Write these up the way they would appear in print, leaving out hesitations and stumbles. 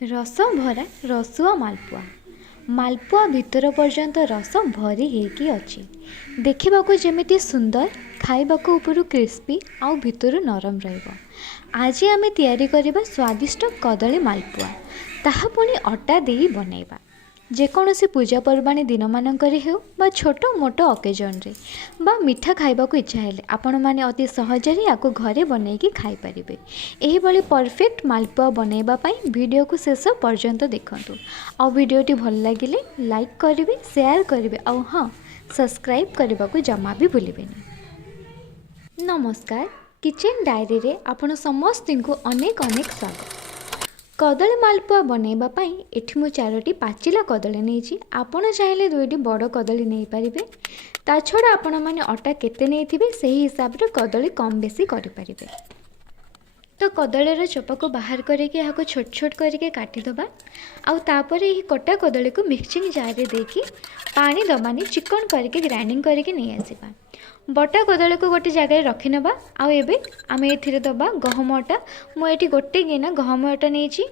रस भरा रसुआ मालपुआ मालपुआ भितर पर्यंत रस भरी होगी अच्छी देखा जमी सुंदर खाइबाकू उपरू क्रिस्पी आउ भितर नरम आज आम या स्वादिष्ट कदली मालपुआ ताहा पुणी अटा दे बनैबा जेकोसी पूजा पर्वाणी दिन मानक हो छोट मोट अकेजन रे बा मिठा खाइबाकू इच्छा हेले आपण मैंने अति सहजरे या घरे बनईकी खाईपारे यही परफेक्ट मालपुआ बनैबा पाई वीडियो को शेष पर्यंत देखंतु आ वीडियोटी भल लगिले लाइक करेंगे शेयर करेंगे आ हाँ सब्सक्राइब करने को जमा भी भूलिबेनी। नमस्कार किचन डायरी रे आपण समस्त को अनेक अनेक स्वागत। कदली मालपुआ बनैबा पाई एठी मु 4टी पाचिला कदली नहीं आपण चाहिए 2टी बड़ कदली नहीं पारिबे ता छड़ा आपण माने अटा केते नैथिबे सही हिसाब रे कदली कम बेसी करि पारिबे। तो कदलीर चोपा को बाहर करके यहाँ छोट छोट करके काटिदबा आउ तापर यही कटा कदली को मिक्सिंग जार रे देकी पानी दबानी चिकन करके ग्राइंडिंग करके नहीं आसीबा। बटा कदली को गोटे जगह रखी नबा आउ एबे आमे एथिरे दबा गहम अटा मुझे गोटे गिना गहम अटा नहीं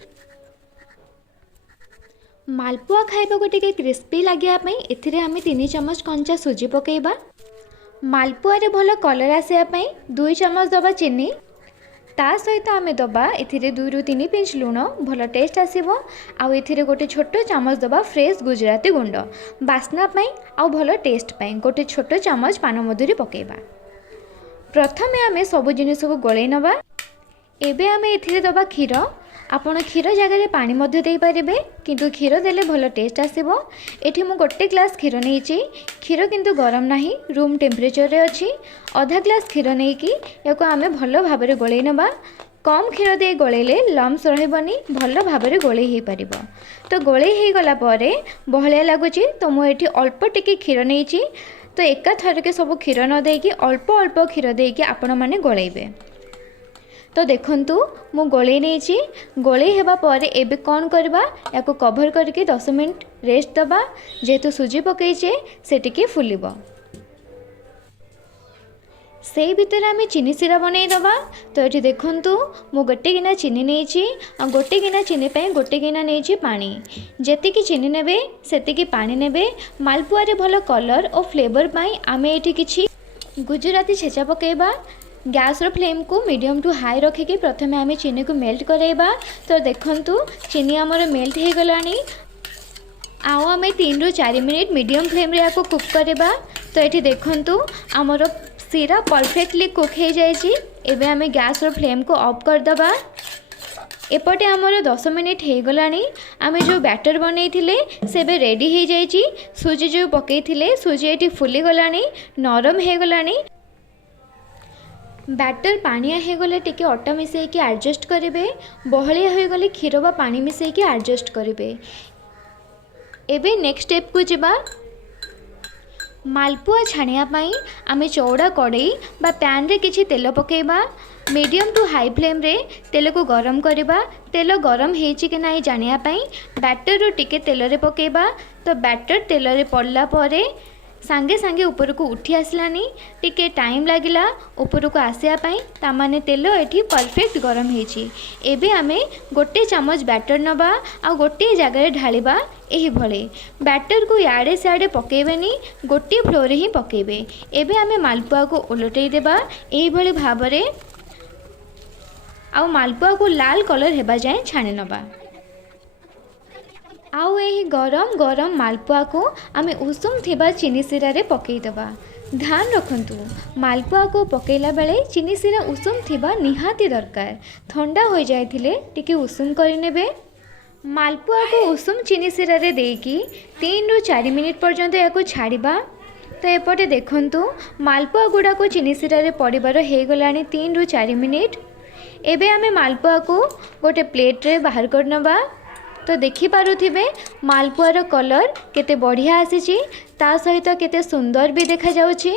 मालपुआ खाइबा को टिके क्रिस्पी लगे एथिरे आमे 3 चम्मच कंचा सुजी पकेबा। मालपुआ रे भल कलर आसे 2 चम्मच दबा चीनी ता सहित आमे दबा एथिरे 2 ରୁ 3 पिंच लुण भल टेस्ट आसीबो आउ एथिरे गोटे छोट चम्मच दबा फ्रेश गुजराती गुंड बास्ना पाई आउ भल टेस्ट पाई गोटे छोट चम्मच पान मधुरी पकेबा। प्रथमे आमे सब जिनिस को गळै नबा एबे आमे एथिरे दबा क्षीर आपण क्षीर जगह पानी मध्य दे पारिबे किंतु क्षीर देले भल टेस्ट आसीबो। एठी मु गोटे ग्लास क्षीर नहींची क्षीर किंतु गरम नाही रूम टेम्परेचर रे अछि आधा ग्लास क्षीर नहीं कि याको आमे भल भाबरे गळै नबा कम क्षीर दे गळैले लम्स रहबनी भल भाबरे गळै हे परिबो। तो गळै हे गला परे बहलिया लागुची तो मु एठी अल्प टिके क्षीर नहींची तो एका थरके सब क्षीर न देकी अल्प अल्प क्षीर देकी आपण माने गळैबे। तो देखंतु मु गळै नहींची गळै हेबा परे एबे कोन करबा याको कवर करके 10 मिनिट रेस्ट दबा जेतु सुजी पकईचे से टिके फुलिबो। से भितर आम चीनी सिरा बनई दबा। तो ये देखंतु मु गोटे गिना चीनी नहीं आ गोटे गिना चीनी पे गोटे गिना नहीं पानी जेतिकी चीनी नेबे सेतिकी पानी नेबे मालपुआ रे भल कलर और फ्लेवर पाई आमे एठी किछि गुजराती छेचा पकेबा। गैस रो फ्लेम को मीडियम टू हाई रखिकी प्रथमे आमे चीनी को मेल्ट कराइबा। तो देखंतु चीनी आमर मेल्ट हो गलानी आउ आमे 3 ରୁ 4 मिनिट मीडियम फ्लेम रे याको कुक करबा। तो ये देखंतु आमर सीरा परफेक्टली कुक हो जाइए। एबे आमे गैस रो फ्लेम को ऑफ कर दबा। एपटे आमर 10 मिनिट हो गलानी आमे जो बैटर बनई थिले सेबे रेडी हो जाइए। सुजी जो पकई थिले सुजी एटी फुली गलानी नरम हो गलानी। बैटर पानिया हो गले टिके अटा मिसेकी एडजस्ट करेंगे बहलिया हो गले क्षीर बा पानी मिसेकी एडजस्ट करेंगे। एबे नेक्स्ट स्टेप को जिबा मालपुआ छाणिया पाई आमे चौड़ा कड़ई बा पैन रे किछि तेल पकेबा मीडियम टू हाई फ्लेम रे तेल को गरम करबा। तेल गरम हेछि कि नाही जानिया पाई बैटर रो टिके तेल रे पकेबा। तो बैटर तेल रे पड़ला परे सांगे सांगे ऊपर को उठी आसलानी टिके टाइम लगिला ऊपर को आसिया पाई तामाने तेल एठी परफेक्ट गरम हेछि। एबे आमे गोटे चम्मच बैटर नबा आ गोटे जगह ढालिबा। एही भले बैटर को याडे सियाडे पकेबेनी गोटे फ्लोर ही पकेबे। एबे आमे मालपुआ को उलटै देबा एही भली भाबरे आ मालपुआ को लाल कलर हेबा जाए छाणी नबा। आउ यही गरम गरम मालपुआ को आमे उषुम थिबा चीनी सिरा रे पकई दबा। ध्यान रखंतु मालपुआ को पकेला बेले चीनी सिरा उषुम थिबा निहाती दरकार ठंडा हो जाइथिले टिके उषुम करि नेबे। मालपुआ को उषुम चीनी सिरा रे देकी 3 ରୁ 4 मिनिट पर्यंत याको छाड़िबा। तो एपटे देखंतु मालपुआ गुडा को चीनी सिरा रे पड़िबार हे गलानी 3 ରୁ 4 मिनिट। एबे आमे मालपुआ को गोटे प्लेट रे बाहर कर नबा। तो देखि पारुथिबे मालपुआर कलर केते बढ़िया आसीची ता सहित केते सुंदर भी देखा जाउची।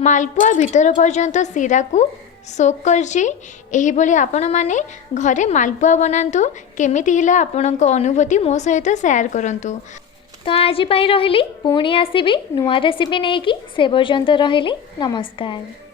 मालपुआ भितर पर्यंत सिरा को सोक करची। एही बोली आपण माने घरे मालपुआ बनांतु केमिति हिला आपणको अनुभूति मो सहित शेयर करंतु। तो आज पाई रहिली पुणी आसीबी नुआ रेसिपी नेकी से पर्यंत रहिली नमस्कार।